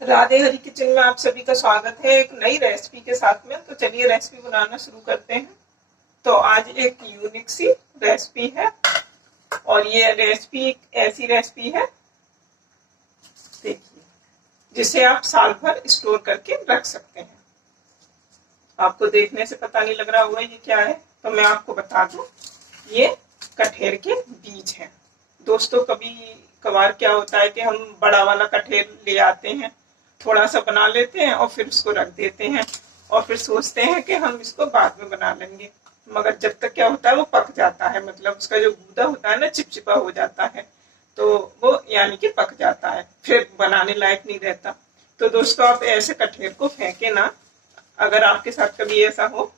राधे हरी kitchen में आप सभी का स्वागत है एक नई रेसिपी के साथ में। तो चलिए रेसिपी बनाना शुरू करते हैं। तो आज एक यूनिक सी रेसिपी है और ये रेसिपी एक ऐसी रेसिपी है, देखिए, जिसे आप साल भर स्टोर करके रख सकते हैं। आपको देखने से पता नहीं लग रहा होगा ये क्या है, तो मैं आपको बता दूं, ये कटहल के बीज हैं। दोस्तों, कभी कभार क्या होता है कि हम बड़ा वाला कटहल ले आते हैं, थोड़ा सा बना लेते हैं और फिर उसको रख देते हैं और फिर सोचते हैं कि हम इसको बाद में बना लेंगे, मगर जब तक क्या होता है वो पक जाता है, मतलब उसका जो गूदा होता है ना, चिपचिपा हो जाता है, तो वो यानी कि पक जाता है, फिर बनाने लायक नहीं रहता। तो दोस्तों, आप ऐसे कटहल को फेंके ना। अगर आपके साथ कभी ऐसा हो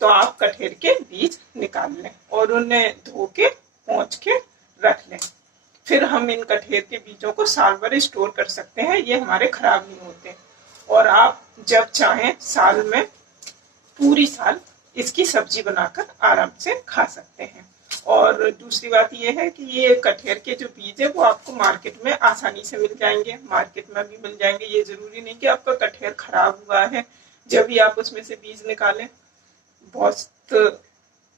तो आप कटहल के बीज निकाल लें और उन्हें धो के पोंछ के रख लें। फिर हम इन कटहल के बीजों को साल भर स्टोर कर सकते हैं, ये हमारे खराब नहीं होते और आप जब चाहें साल में पूरी साल इसकी सब्जी बनाकर आराम से खा सकते हैं। और दूसरी बात ये है कि ये कटहल के जो बीज है वो आपको मार्केट में आसानी से मिल जाएंगे, मार्केट में भी मिल जाएंगे। ये जरूरी नहीं कि आपका कटहल खराब हुआ है जब भी आप उसमें से बीज निकालें। बहुत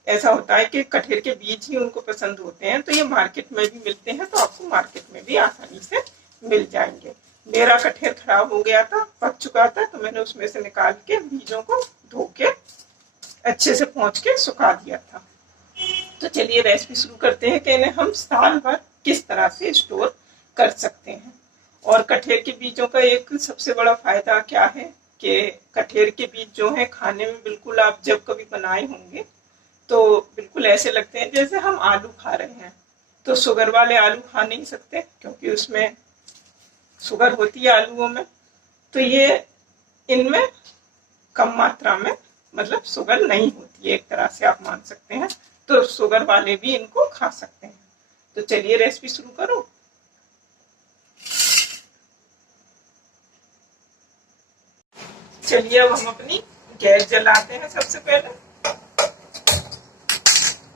ऐसा होता है कि कटहल के बीज ही उनको पसंद होते हैं, तो ये मार्केट में भी मिलते हैं, तो आपको मार्केट में भी आसानी से मिल जाएंगे। मेरा कटहल खराब हो गया था, पक चुका था, तो मैंने उसमें से निकाल के बीजों को धो के अच्छे से पोंछ के सुखा दिया था। तो चलिए रेसिपी शुरू करते हैं कि इन्हें हम साल भर किस तरह से स्टोर कर सकते हैं। और कटहल के बीजों का एक सबसे बड़ा फायदा क्या है कि कटहल के बीज जो है खाने में बिल्कुल, आप जब कभी बनाए होंगे तो बिल्कुल ऐसे लगते हैं जैसे हम आलू खा रहे हैं। तो शुगर वाले आलू खा नहीं सकते क्योंकि उसमें शुगर होती है आलूओं में, तो ये इनमें कम मात्रा में, मतलब शुगर नहीं होती है, एक तरह से आप मान सकते हैं। तो शुगर वाले भी इनको खा सकते हैं। तो चलिए रेसिपी शुरू करो। चलिए अब हम अपनी गैस जलाते हैं सबसे पहले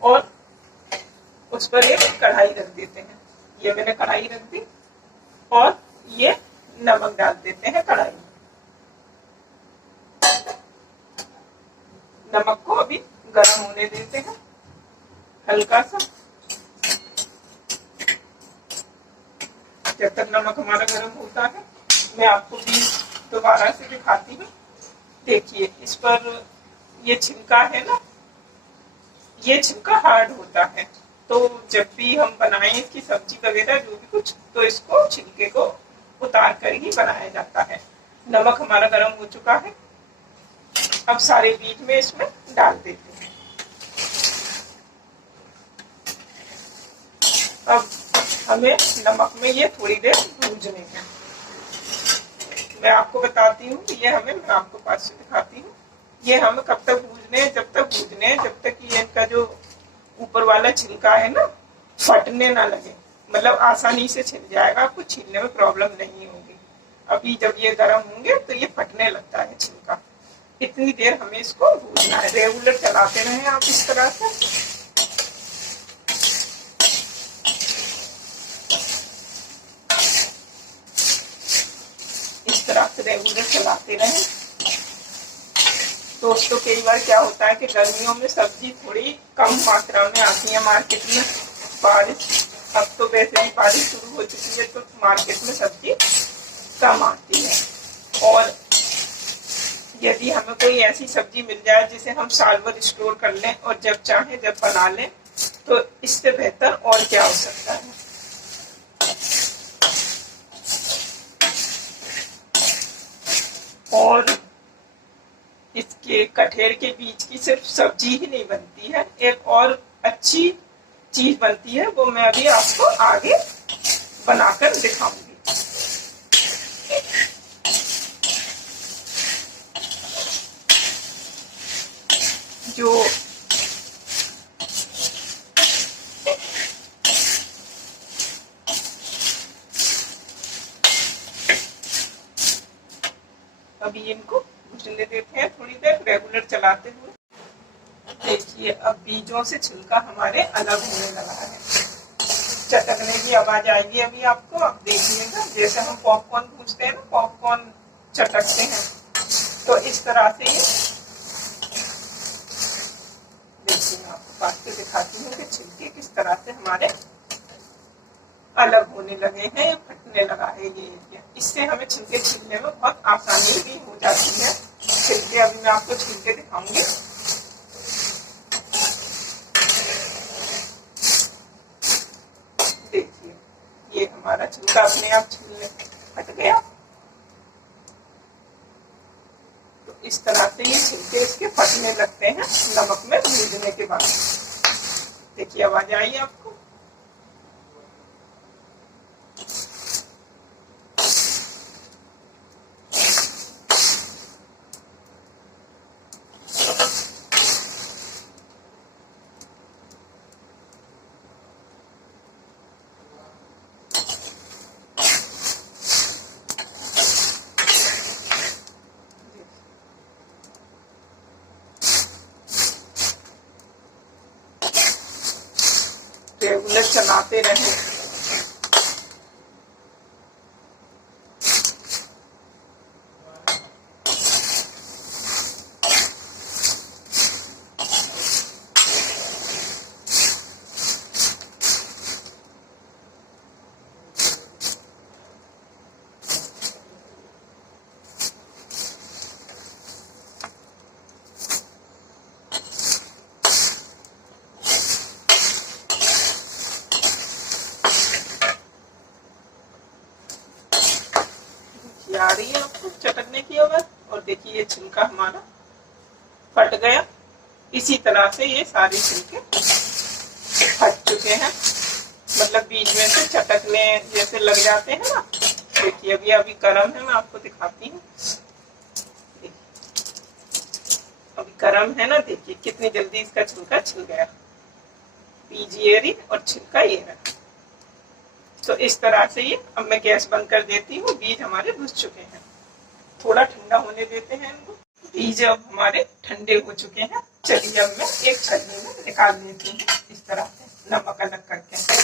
और उस पर एक कढ़ाई रख देते हैं। ये मैंने कढ़ाई रख दी और ये नमक डाल देते हैं कढ़ाई में। नमक को अभी गर्म होने देते हैं हल्का सा। जब तक नमक हमारा गर्म होता है मैं आपको भी दोबारा से दिखाती हूँ। देखिए, इस पर ये छिलका है ना, ये छिलका हार्ड होता है, तो जब भी हम बनाएं इसकी सब्जी वगैरह जो भी कुछ, तो इसको छिलके को उतार कर ही बनाया जाता है। नमक हमारा गर्म हो चुका है, अब सारे बीज में इसमें डाल देते हैं। अब हमें नमक में ये थोड़ी देर भूनने हैं। मैं आपको बताती हूँ, ये हमें, मैं आपको पास से दिखाती हूँ, ये हमें कब तक भूनने हैं, जब तक भूनने हैं जब तक कि इनका जो ऊपर वाला छिलका है ना फटने ना लगे, मतलब आसानी से छिल जाएगा, आपको छीलने में प्रॉब्लम नहीं होगी। अभी जब ये गर्म होंगे तो ये फटने लगता है छिलका। इतनी देर हमें इसको भूनना है, रेगुलर चलाते रहें आप इस तरह से। इस तरह से रेगुलर चलाते रहें। दोस्तों, कई बार क्या होता है कि गर्मियों में सब्जी थोड़ी कम मात्रा में आती है मार्केट में। बारिश, अब तो वैसे ही बारिश शुरू हो चुकी है तो मार्केट में सब्जी कम आती है। और यदि हमें कोई ऐसी सब्जी मिल जाए जिसे हम साल भर स्टोर कर लें और जब चाहें जब बना लें, तो इससे बेहतर और क्या हो सकता है। और इसके कटहल के बीज की सिर्फ सब्जी ही नहीं बनती है, एक और अच्छी चीज बनती है, वो मैं अभी आपको आगे बनाकर दिखाऊंगी। जो अभी इनको भूनने देते हैं थोड़ी देर रेगुलर चलाते हुए। देखिए, अब बीजों से छिलका हमारे अलग होने लगा है। चटकने की आवाज आएगी अभी आपको। अब देखिएगा, जैसे हम पॉपकॉर्न भूनते हैं ना, पॉपकॉर्न चटकते हैं, तो इस तरह से ये देखिए, मैं आपको काट के दिखाती हूँ कि छिलके किस तरह से हमारे अलग होने लगे हैं या फटने लगा है ये एरिया। इससे हमें छिलके छीलने में बहुत आसानी भी हो जाती है। छिलके अभी मैं आपको छील के दिखाऊंगी। देखिए, ये हमारा छिलका अपने आप छीलने फट गया। तो इस तरह से ये छिलके इसके फटने लगते हैं नमक में भूनने के बाद। देखिए, आवाज आई आपको। रेगुलर चलाते रहें। आ रही है आपको चटकने की आवाज। और देखिए, ये छिलका हमारा फट गया। इसी तरह से ये सारे छिलके फट चुके हैं, मतलब बीच में से चटकने जैसे लग जाते हैं ना। देखिए, अभी अभी गर्म है, मैं आपको दिखाती हूँ। अभी गर्म है ना, देखिए कितनी जल्दी इसका छिलका छिल गया। बीज ये रही और छिलका ये रहा। तो इस तरह से ये, अब मैं गैस बंद कर देती हूँ। बीज हमारे घुस चुके हैं, थोड़ा ठंडा होने देते हैं इनको। बीज अब हमारे ठंडे हो चुके हैं। चलिए, अब मैं एक छलनी में निकाल लेती हूँ इस तरह से, नमक अलग करके।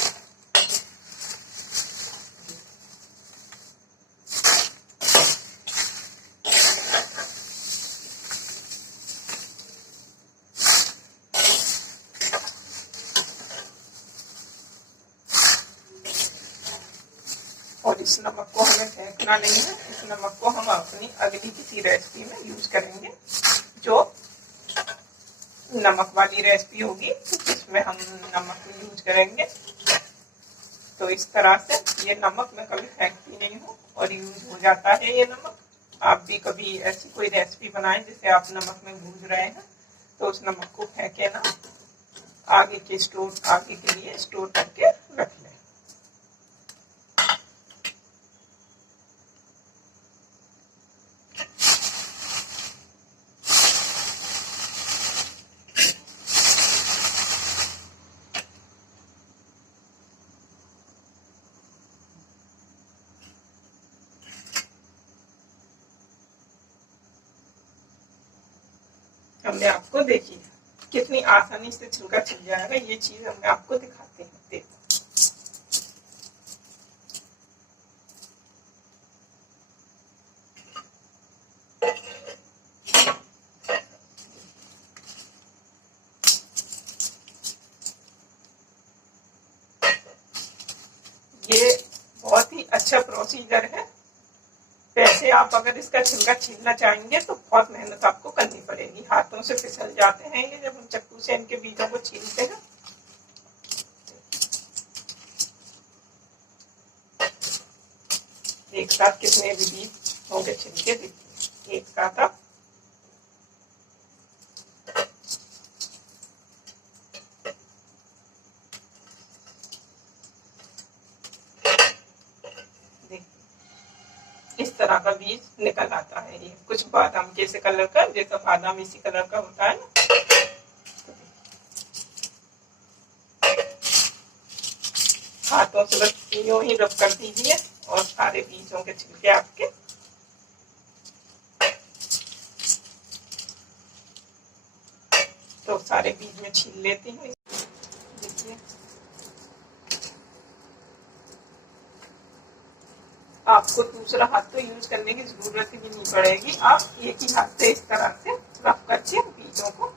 और इस नमक को हमें फेंकना नहीं है। इस नमक को हम अपनी अगली किसी रेसिपी में यूज करेंगे, जो नमक वाली रेसिपी होगी, जिसमें हम नमक यूज करेंगे। तो इस तरह से ये नमक मैं कभी फेंकती नहीं हूँ और यूज हो जाता है ये नमक। आप भी कभी ऐसी कोई रेसिपी बनाएं जिसे आप नमक में भून रहे हैं, तो उस नमक को फेंके ना, आगे के लिए स्टोर करके रख लें। हमने आपको देखी कितनी आसानी से छिलका छिल जाएगा। ये चीज हमने आपको दिखाते हैं। देखो, ये बहुत ही अच्छा प्रोसीजर है। वैसे आप अगर इसका छिलका छीलना चाहेंगे तो बहुत मेहनत आपको करनी पड़ेगी। हाथों से फिसल जाते हैं ये जब हम चाकू से इनके बीजों को छीलते हैं। एक साथ कितने भी बीज होंगे छिलके, देखिए एक साथ आप इस तरह का बीज निकल आता है। ये कुछ बादाम जैसे कलर का, जैसा बादाम इसी कलर का होता है ना। हाथों से बस यूं ही रब कर दीजिए और सारे बीजों के छिलके आपके तो सारे बीज में छील लेती हूँ। देखिए, दूसरा हाथ तो यूज करने की जरूरत ही नहीं पड़ेगी। आप एक ही हाथ से इस तरह से रख करके बीजों को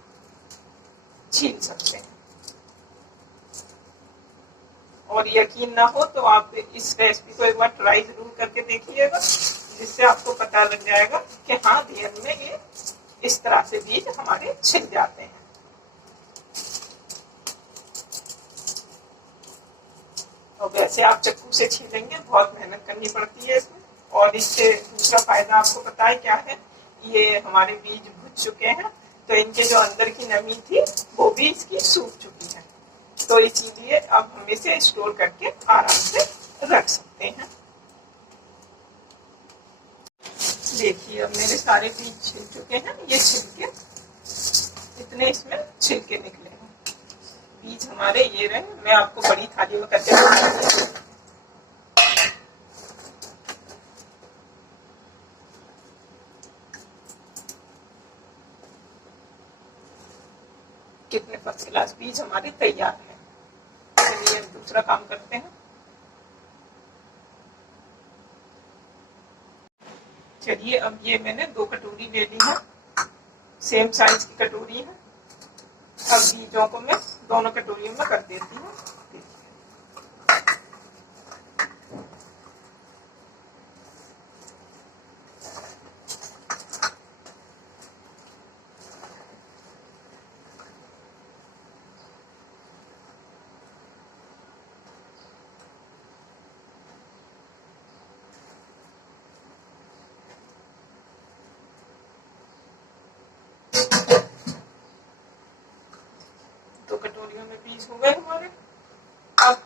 छील सकते हैं। और यकीन ना हो तो आप इस रेसिपी को एक बार ट्राई जरूर करके देखिएगा, जिससे आपको पता लग जाएगा कि हाँ रियल में ये इस तरह से बीज हमारे छिल जाते हैं। और वैसे आप चक्कू से छीलेंगे, बहुत मेहनत करनी पड़ती है इसमें। और इससे दूसरा फायदा आपको पता है क्या है, ये हमारे बीज भुज चुके हैं तो इनके जो अंदर की नमी थी वो भी इसकी सूख चुकी है, तो इसीलिए अब हम इसे स्टोर करके आराम से रख सकते हैं। देखिए अब मेरे सारे बीज छिल चुके हैं, ये छिलके इतने इसमें छिलके निकले हैं। बीज हमारे ये रहे, मैं आपको बड़ी थाली में करके बताऊंगी। कितने फर्स्ट क्लास बीज हमारे तैयार हैं। चलिए अब दूसरा काम करते हैं। चलिए अब ये मैंने 2 कटोरी ले ली है, सेम साइज की कटोरी है। अब बीजों को मैं दोनों कटोरियों में कर देती हूँ। कटोरियों में बीज हो गए हमारे। अब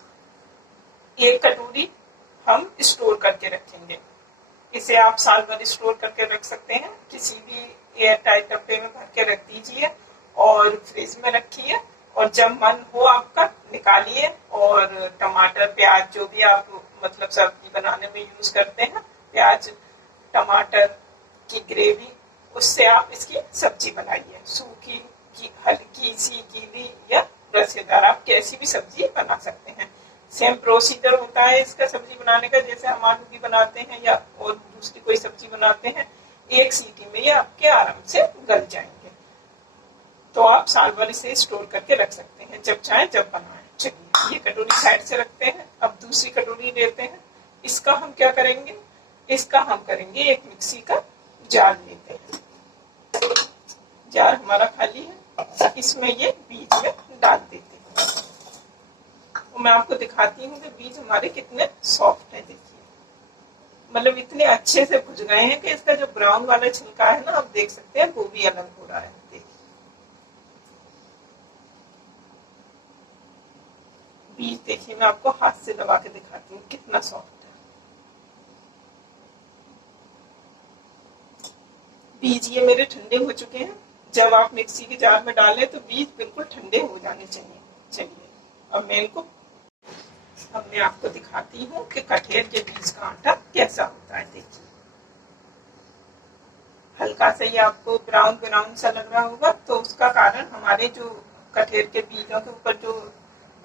1 कटोरी हम स्टोर करके रखेंगे। इसे आप साल भर स्टोर करके रख सकते हैं, किसी भी एयर टाइट डब्बे में भर के रख दीजिए और फ्रिज में रखिए, और जब मन हो आपका निकालिए और टमाटर प्याज जो भी आप मतलब सब्जी बनाने में यूज करते हैं, प्याज टमाटर की ग्रेवी, उससे आप इसकी सब्जी बनाइए। सूखी की हल्की सी गीली या रसेदार, आप कैसी भी सब्जी बना सकते हैं। सेम प्रोसीजर होता है इसका सब्जी बनाने का, जैसे हम आलू की बनाते हैं या और दूसरी कोई सब्जी बनाते हैं। 1 सीटी में ये आपके आराम से गल जाएंगे, तो आप साल भर इसे स्टोर करके रख सकते हैं, जब चाहे जब बनाएं। चलिए ये कटोरी साइड से रखते हैं। अब दूसरी कटोरी लेते हैं। इसका हम क्या करेंगे, इसका हम करेंगे एक मिक्सी का जार लेते हैं। जार हमारा खाली है, इसमें ये बीज में डाल देते हैं। और मैं आपको दिखाती हूँ कि बीज हमारे कितने सॉफ्ट है। देखिए मतलब इतने अच्छे से भुज गए हैं कि इसका जो ब्राउन वाला छिलका है ना, आप देख सकते हैं वो भी अलग हो रहा है। देखिए बीज देखिए, मैं आपको हाथ से दबा के दिखाती हूँ कितना सॉफ्ट है। बीज ये मेरे ठंडे हो चुके हैं। जब आप मिक्सी के जार में डालें तो बीज बिल्कुल ठंडे हो जाने चाहिए। चलिए अब मैं आपको दिखाती हूँ कि कटहल के बीज का आटा कैसा होता है। देखिए हल्का सा ये आपको ब्राउन ब्राउन सा लग रहा होगा, तो उसका कारण हमारे जो कटहल के बीजों के ऊपर जो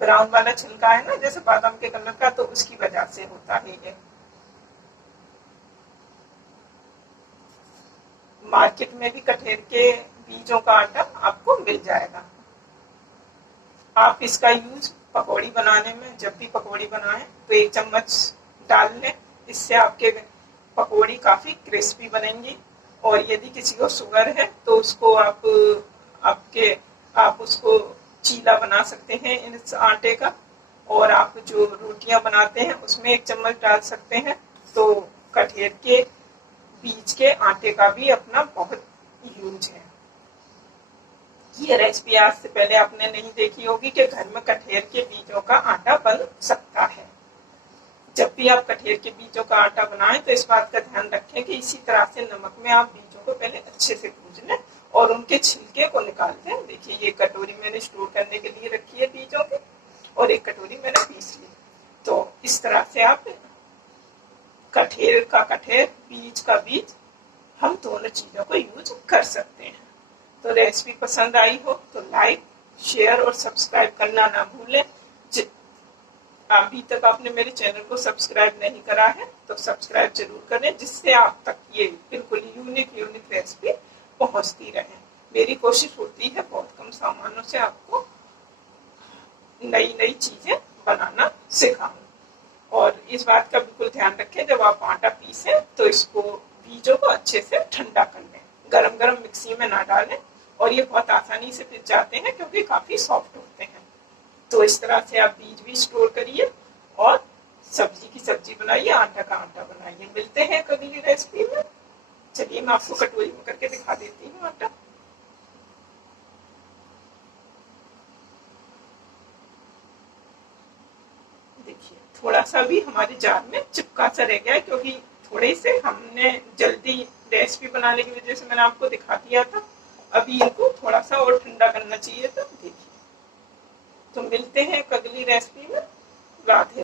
ब्राउन वाला छिलका है ना, जैसे बादाम के कलर का, तो उसकी वजह से होता है ये। मार्केट में भी कटहल के बीजों का आटा आपको मिल जाएगा। आप इसका यूज पकौड़ी बनाने में, जब भी पकौड़ी बनाएं तो 1 चम्मच डाल लें, इससे आपके पकौड़ी काफी क्रिस्पी बनेंगी। और यदि किसी को शुगर है तो उसको आप उसको चीला बना सकते हैं इस आटे का। और आप जो रोटियां बनाते हैं उसमें 1 चम्मच डाल सकते हैं। तो कटहल के बीज के आटे का भी अपना बहुत यूज है। ये रेसिपी आज से पहले आपने नहीं देखी होगी कि घर में कटहल के बीजों का आटा बन सकता है। जब भी आप कटहल के बीजों का आटा बनाएं तो इस बात का ध्यान रखें कि इसी तरह से नमक में आप बीजों को पहले अच्छे से भून लें और उनके छिलके को निकाल दें। देखिए ये कटोरी मैंने स्टोर करने के लिए रखी है बीजों की, और 1 कटोरी मैंने पीस ली। तो इस तरह से आप कटहल का कटहल, बीज का बीज, हम दोनों चीजों को यूज कर सकते हैं। तो रेसिपी पसंद आई हो तो लाइक, शेयर और सब्सक्राइब करना ना भूलें। अभी तक आपने मेरे चैनल को सब्सक्राइब नहीं करा है तो सब्सक्राइब जरूर करें, जिससे आप तक ये बिल्कुल यूनिक रेसिपी पहुंचती रहे। मेरी कोशिश होती है बहुत कम सामानों से आपको नई चीजें बनाना सिखाऊं। और इस बात का बिल्कुल ध्यान रखें, जब आप आटा पीसें तो इसको बीजों को अच्छे से ठंडा कर लें, गरम गरम मिक्सी में ना डालें। और ये बहुत आसानी से पिस जाते हैं क्योंकि काफी सॉफ्ट होते हैं। तो इस तरह से आप बीज भी स्टोर करिए और सब्जी की सब्जी बनाइए, आटा का आटा बनाइए। मिलते हैं अगली रेसिपी में। चलिए मैं आपको कटोरी में करके दिखा देती हूँ आटा। देखिए थोड़ा सा भी हमारे जार में चिपका सा रह गया है, क्योंकि थोड़े से हमने जल्दी रेसिपी बनाने की वजह से मैंने आपको दिखा दिया था। अभी इनको थोड़ा सा और ठंडा करना चाहिए था। देखिए, तो मिलते हैं अगली रेसिपी में। राधे।